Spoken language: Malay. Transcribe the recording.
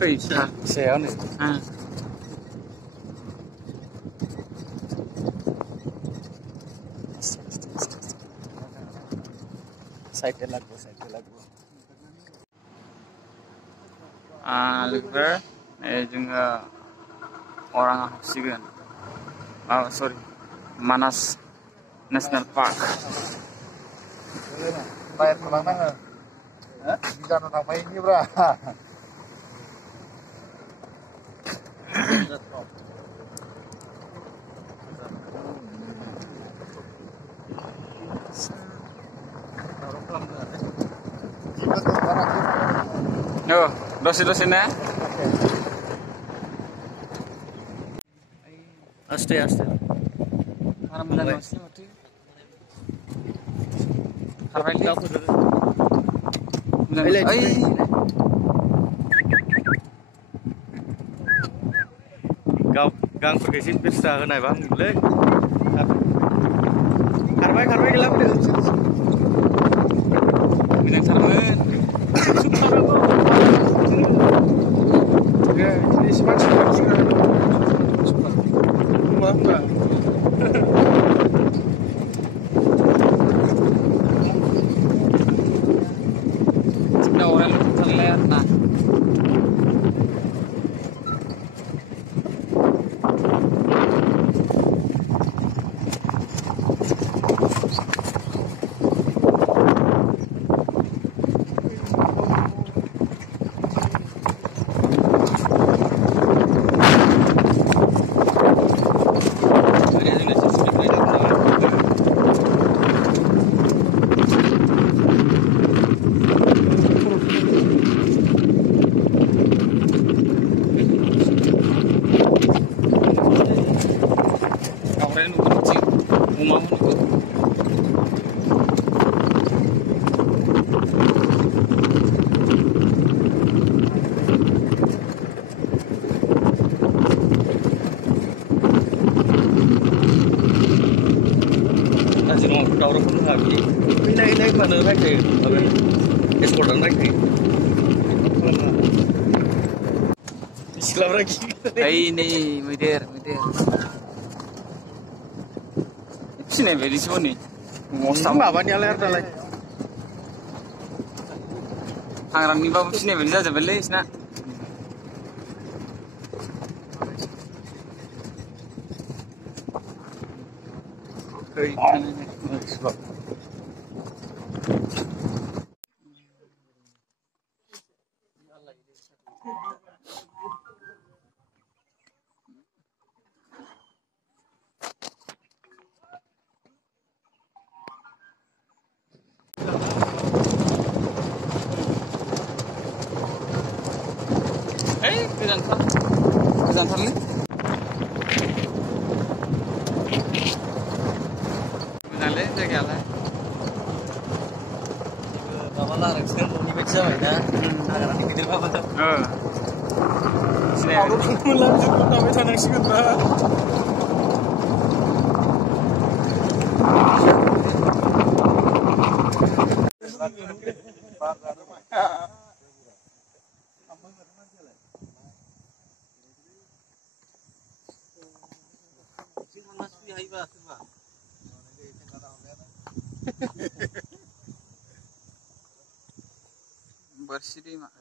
Bisa. Saya nih. Side lagu. Lebar, juga orang Oksigen. Oh sorry, Manas National Park. Bayar kemana? Bisa nonton main ini bro. Yo, dosi-dosin ya. Aste. Orang bilang dosi mati. Karena ini aku dulu. Gang pergi pesta kan bang, boleh? Karbai gelap deh. Minang sarmen. Ya, ini semakin rumah. Kita orang terlihat nah. Orang pun lagi. Ini mana lagi? Ekspor dan lagi. Islam lagi. Ini midir. Sini beli sini. Sama apa ni aler dah lagi. Hangaran ni bawa sini beli saja beli sini. Sebab Kejantar ni. Menale jaga lah. Bawala raksan ni baca mana? Agar nanti kita apa tu? Sini. Aku lanjut nama channel sih kan. Bersih di mak.